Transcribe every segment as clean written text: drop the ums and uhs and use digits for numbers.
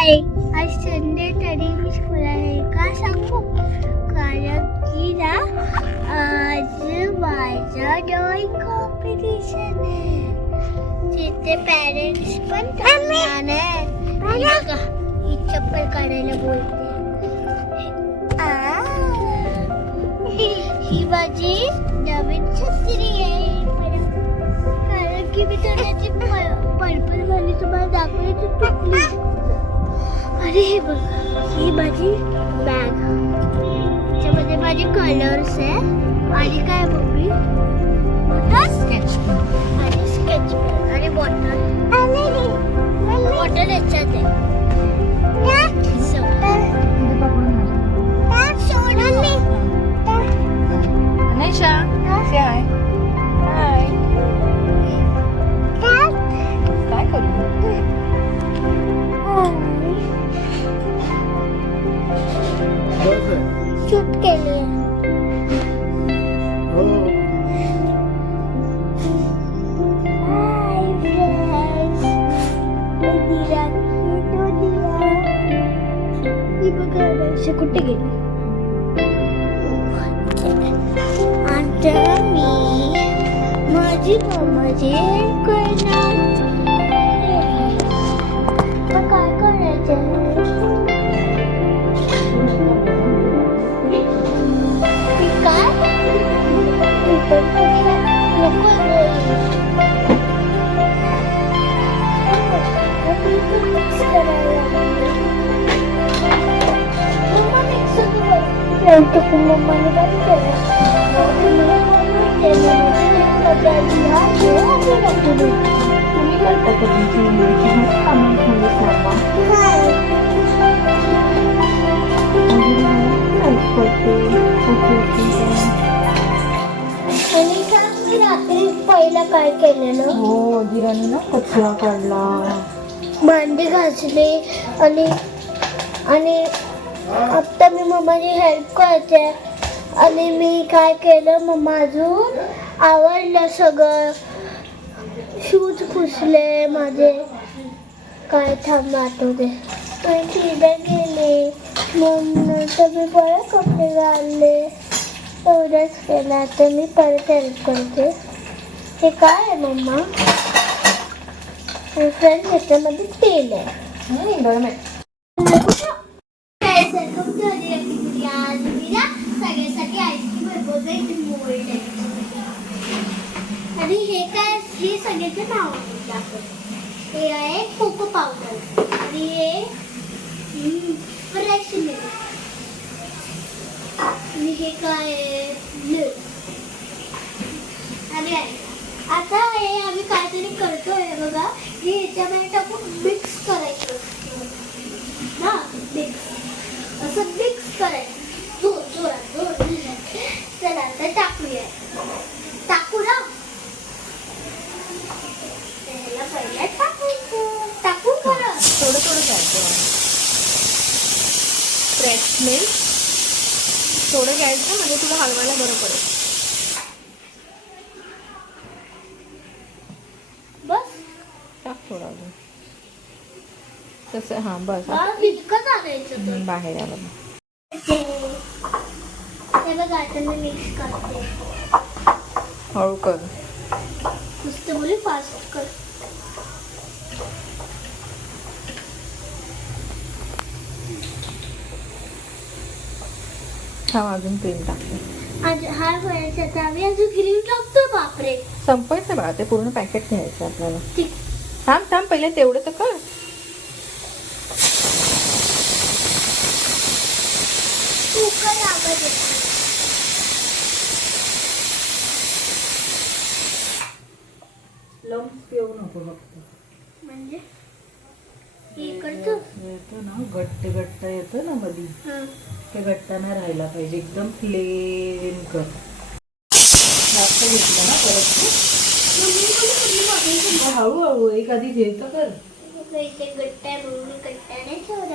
हाय, आज संडे तरी मी स्कूल आहे का सांगू? कारण की ना आज माझा ड्रॉइंग कॉम्पिटिशन आहे. तिथे पॅरेंट्स पण थांबणार आहे. ही बघा, ही चप्पल काढायला बोलते. ही माझी नवीन छत्री आहे. कारण की मी त्याची पर्पल वाली तुम्हाला दाखवली तर तुटली. अरे हे बघा, ही माझी बॅग. त्याच्यामध्ये माझे कलर्स आहे. आणि काय मम्मी? स्केच आणि स्केच पेन आणि बॉटल. बॉटल याच्यात आहे. Anisha, say hi. Hi. काय करू? शूट केली. कुठे गेली? आता मी माझी मम्माची हेल्प करणार. काय करायचं? काय नको मिक्स करायला. मम्मा मिक्स होतो. मम्माने काय केलं? तुम्ही करता का तुमची कामं सांगा. आणि सांग मी रात्री पहिला काय केलेलं? हो, जिराने ना कचरा काढला, भांडी घासली आणि आणि आता मी मम्माची हेल्प करते. आणि मी काय केलं, मम्मा अजून आवडलं सगळं. शूज पुसले माझे. काय थांब आठवते. मी तिथे गेले. मग नंतर मी परत कपडे घालले. एवढंच केलं. आता मी परत हेल्प करते. हे काय आहे मम्मा? फ्रेंड ह्याच्यामध्ये तेल आहे. गरम आहे. सगळ्यासाठी आईस्क्रीम मोल्ड आहे. आणि हे काय, हे सगळ्याचे नाव दाखव. हे आहे कोको पावडर. आणि हे फ्रेश मिल्क. आणि हे काय मिल्क. आणि आता हे आम्ही काहीतरी करतोय बघा. हे ह्याच्यामध्ये टाकून मिक्स करायचं ना. मिक्स असं मिक्स करायचं. जोरात. चला आता टाकूया. टाकू ना. त्याला पहिला टाकायचं. टाकू खरं. थोडं घ्यायचं. फ्रेश मिल्क थोडं घ्यायचं, म्हणजे तुला हलवायला बरं पडेल. बस टाक थोडं अजून. तसं हां, बस. विकत आणायचं. बाहेर आलं. ते बघा, आता मी मिक्स करते. हळू कर. नुसतं बोली फास्ट कर. हा, अजून क्रीम टाकते. आज हा वेळेचा आता आम्ही अजून क्रीम टाकतो. बापरे, संपायचं बाळा, ते पूर्ण पॅकेट घ्यायचं आपल्याला. ठीक. थांब पहिले तेवढं तर कर. कुकर आवाज येतो. लम्स येऊ नको फक्त. म्हणजे हे करतो येतं ना, घट्ट येतं ना मधी. ते घट्टाना राहायला पाहिजे. एकदम प्लेन कर. जास्त घेतलं ना परत हळूहळू. एक आधी घ्यायचं कर. इथे गट्टा आहे म्हणून मी गट्टा नाही ठेवत.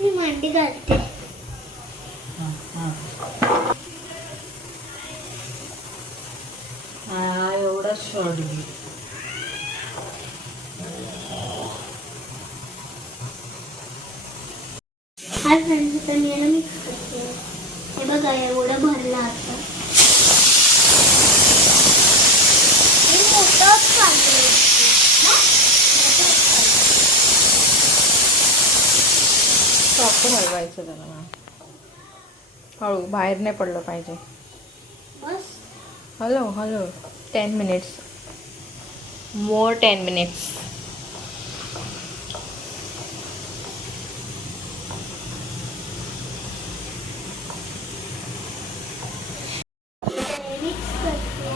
मी मांडी घालते. एवढा शॉर्ट घे. हाय फ्रेंड्स, आता मी याला मिक्स करते. हे बघा एवढं भरलं आता. मी मोठंच काढते. प्रॉपर हलवायचं त्याला. हळू, बाहेर नाही पडलं पाहिजे. बस हॅलो 10 मिनिट्स मोर 10 मिनिट्स. मिक्स करते.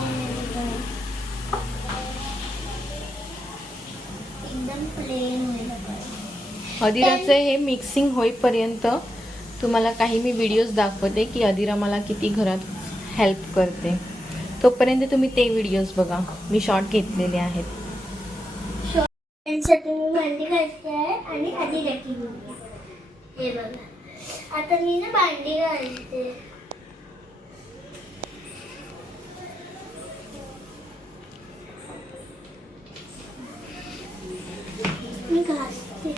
एकदम प्लेन व्हायला पाहिजे. अदिराचं हे मिक्सिंग होईपर्यंत तुम्हाला काही मी व्हिडिओज दाखवते की अदिरा मला किती घरात हेल्प करते. तोपर्यंत तुम्ही ते व्हिडिओज बघा, मी शॉर्ट घेतलेले आहेत. साठी मी भांडी घालते आहे आणि आधी रेकी घेऊया. हे बघा आता मी ना भांडी घालते. मी घासते.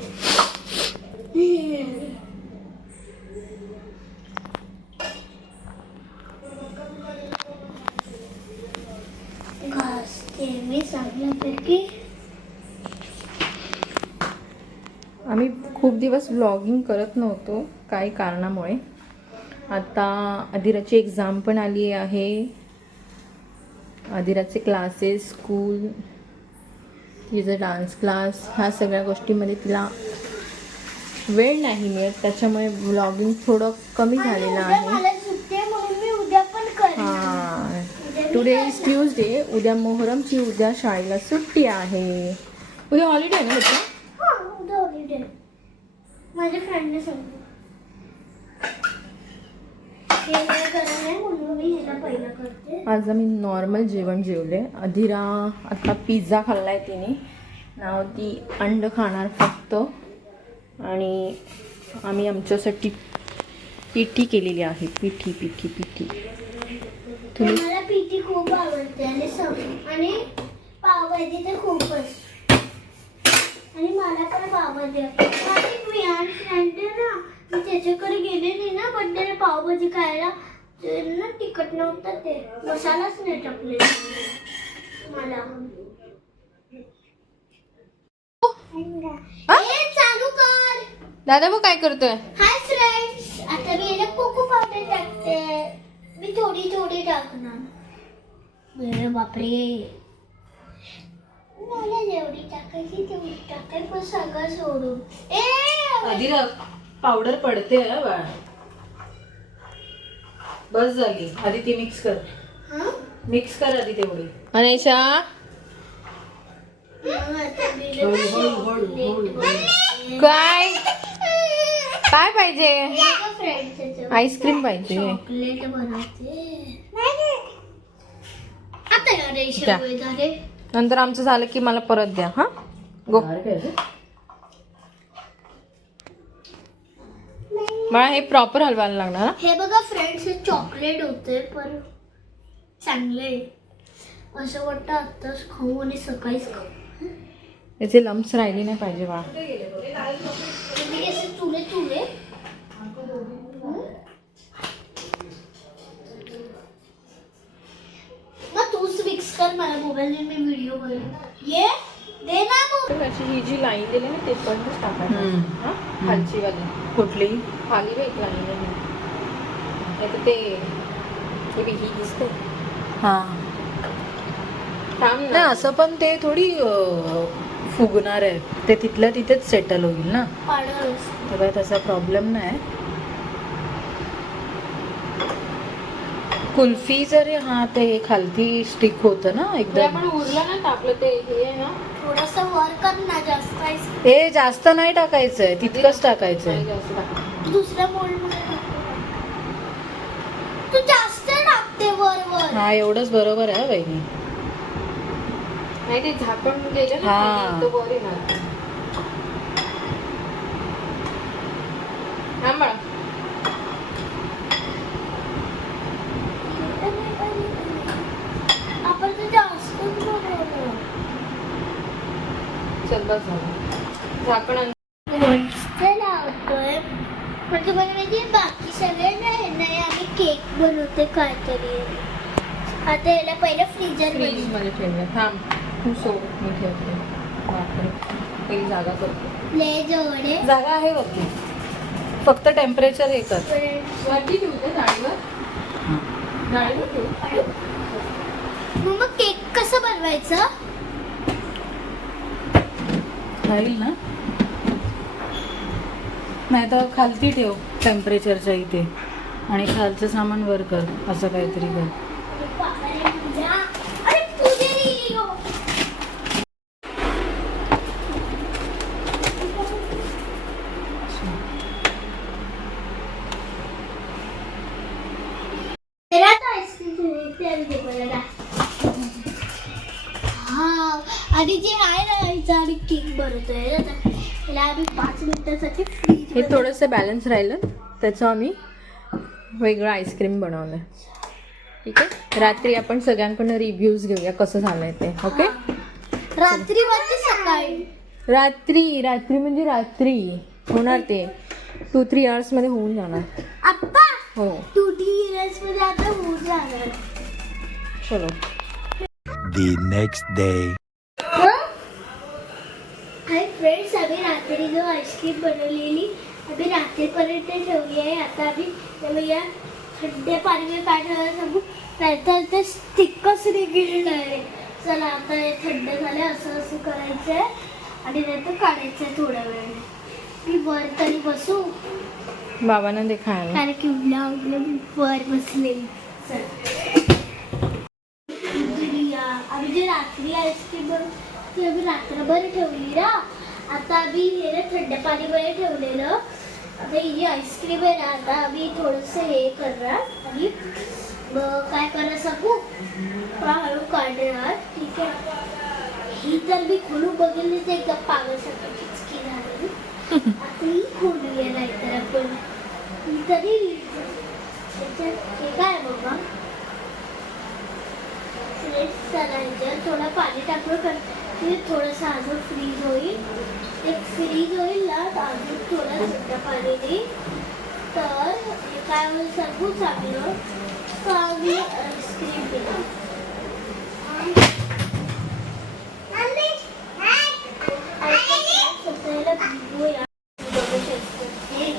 घासते मी चांगल्यापैकी. आम्ही खूप दिवस व्लॉगिंग करत नव्हतो काही कारणामुळे. आता अदिराची एक्झाम पण आली आहे. अदिराचे क्लासेस, स्कूल, तिचं डान्स क्लास, ह्या सगळ्या गोष्टीमध्ये तिला वेळ नाही मिळत. त्याच्यामुळे व्लॉगिंग थोडं कमी झालेलं आहे. मला सुट्टी आहे म्हणून मी उद्या पण करेन. हां, टुडे इज ट्यूजडे. उद्या मोहरमची, उद्या शाळेला सुट्टी आहे. उद्या हॉलिडे आहे ना बच्चा? उद्या हॉलिडे. माझ्या फ्रेंडने सांगितलं हे काय करणार नाही म्हणून मी ह्याला पहिला करते. आज आम्ही नॉर्मल जेवण जेवले. अधीरा आता पिझ्झा खाल्लाय तिने. नाव ती अंड खाणार फक्त. आणि आम्ही आमच्यासाठी पिठी केलेली आहे. पिठी पिठी पिठी. तुम्ही मला पीठी खूप आवडते आणि पावभाजी तर खूपच. आणि मला पण पावभाजी माझी प्रियांश फ्रेंड आहे ना, मी त्याच्याकडे गेले नाही ना बड्डेला पावभाजी खायला. ते ना तिखट नव्हतं, ते मसालाच नाही टाकले मला. चालू कर दादा बघ काय करतोय. हाय फ्रेंड्स, आता मी याला कोको पावडर टाकते. मी थोडी थोडी टाकणार. अरे बापरे, मला जेवढी टाकायची तेवढी टाकाय, पण सगळं सोडून. अधीरा पावडर पडते बाळा. बस झाली. आधी ती मिक्स कर. मिक्स कर आधी तेवढी. अनेशा काय काय पाहिजे? आईस्क्रीम पाहिजे. चॉकलेट बनवते आता. रेशा रे, नंतर आमचं झालं की मला परत द्या. हा गो मला हे प्रॉपर हलवायला लागणार. हे बघा फ्रेंड्स, हे चॉकलेट होते पण चांगले. असं वाटतं आत्ताच खाऊ आणि सकाळीच खाऊ. याचे लम्स राहिले नाही पाहिजे बा. तुले तुले मग तूच मिक्स कर. मला मोबाईल मी व्हिडिओ करेन. ये दे ना मग. अशी ही जी लाईन दिली ना ते पण टाकायचं. खालची वाली कुठली खाली बघ लाईन आहे ते ही दिसते. हा नाही असं पण ते थोडी फुगणार आहे. ते तिथल्या तिथेच सेटल होईल ना. तेव्हा तसा प्रॉब्लेम नाही. कुल्फी जर हा ते खालती स्टिक होतं ना एकदम. आपण उरलं ना टाकलं ते हे आहे ना. थोडस वर कर ना. जास्त हे जास्त नाही टाकायचंय, तितकंच टाकायचंय. दुसऱ्या मोल्ड मध्ये तू जास्त टाकते वर वर. हा एवढंच बरोबर आहे बहिणी. नाही ते झाकण गेलं ना हा. तो वर येणार. थांब बाळा. आपण तर जास्त बनवलं. चल बस झालं. झाकण लावतोय पण तुम्हाला माहिती आहे बाकी सगळे नाही आम्ही केक बनवते काहीतरी. आता याला पहिलं फ्रीजर फ्रीज मध्ये ठेवूया. थांब तू सोड मी ठेवते. बापरे काही जागा करतो. ले जोडे जागा आहे वरती, फक्त टेम्परेचर हे कर. वरती ठेवते जाळीवर. जाळीवर ठेवू. मग केक कसं बनवायचं? राहील ना, नाही तर खालती ठेव टेम्परेचरच्या इथे आणि खालचं सामान वर कर, असं काहीतरी कर. अरे पुजेरी हो. तेरा तो आईस्क्रीम ते दे मला. हा आणि जे आहे ना याचा आम्ही केक बनवतोय ना, त्याला आम्ही 5 मिनिटासाठी फ्रीज हे थोडंसं बॅलन्स राहिलं त्याचं आम्ही वेगळं आईस्क्रीम बनवलं. ठीक आहे, रात्री आपण सगळ्यांकडनं रिव्ह्यूज घेऊया कसं झालंय ते. ओके, रात्री म्हणजे सकाळी. रात्री रात्री म्हणजे रात्री होणार, ते 2-3 hours मध्ये होऊन जाणार. आप्पा हो 2 इयर्स मध्ये आता होऊन जाणार. चलो. The next day. Hi friends, आम्ही रात्री जो आईस्क्रीम बनवलेली आम्ही रात्रीपर्यंत ठेवली आहे. आता आम्ही त्याला थंड पाणी काय ठेवायला सांगू, नाहीतर ते स्टिकच निघणार आहे. चला आता हे थंड झाले, असं असं करायचं आहे आणि नंतर काढायचं आहे थोड्या वेळाने. मी वर तरी बसू, बाबांना दे खायला. कारण की उडल्या उडल्या मी वर बसले. आम्ही जे रात्री आईस्क्रीम ती आम्ही रात्रभर ठेवली ना. आता आम्ही हे ना थंड पाणीमध्ये ठेवलेलं. आता ही जी आईस्क्रीम आहे ना, आता आम्ही थोडंसं हे करणार आणि मग काय करायला सांगू, हळू काढणार. ठीक आहे, ही तर मी खोलून बघितली तर एकदम पागलसारखं किचकी झाली. आता ही खोलूया, नाही तर आपण ही तरी हे काय बाबा चालायचं. थोडं पाणी टाकलं कर, थोडंसं अजून फ्रीज होईल. ते फ्रीज होईल ना, अजून थोडं थंड पाणी. तर हे काय होईल सांगू, चांगलं चांगली आईस्क्रीम दिला.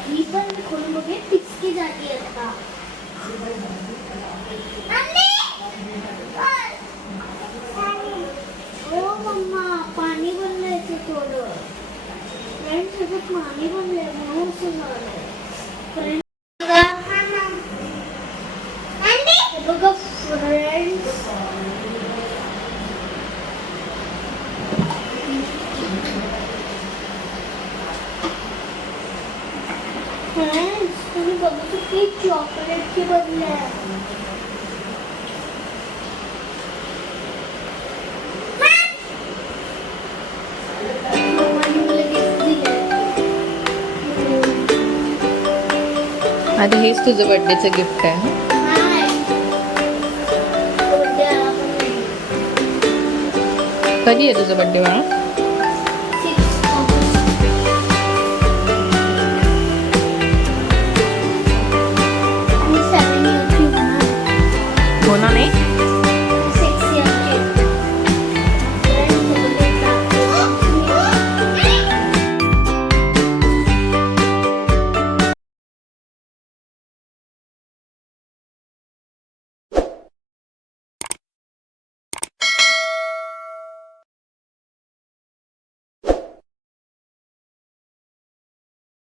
ही पण खोलून बघे, टिचकी जाती आता. हो मम्मा, पाणी बनलायचं थोडं. फ्रेंड्स सगळं पाणी बनलंय म्हणून फ्रेंड्स बघा फ्रेंड्स, तुम्ही बघू शकता चॉकलेटची बनलंय. आता हेच तुझं बर्थडेचं गिफ्ट आहे. कधी आहे तुझं बर्थडे बाळा?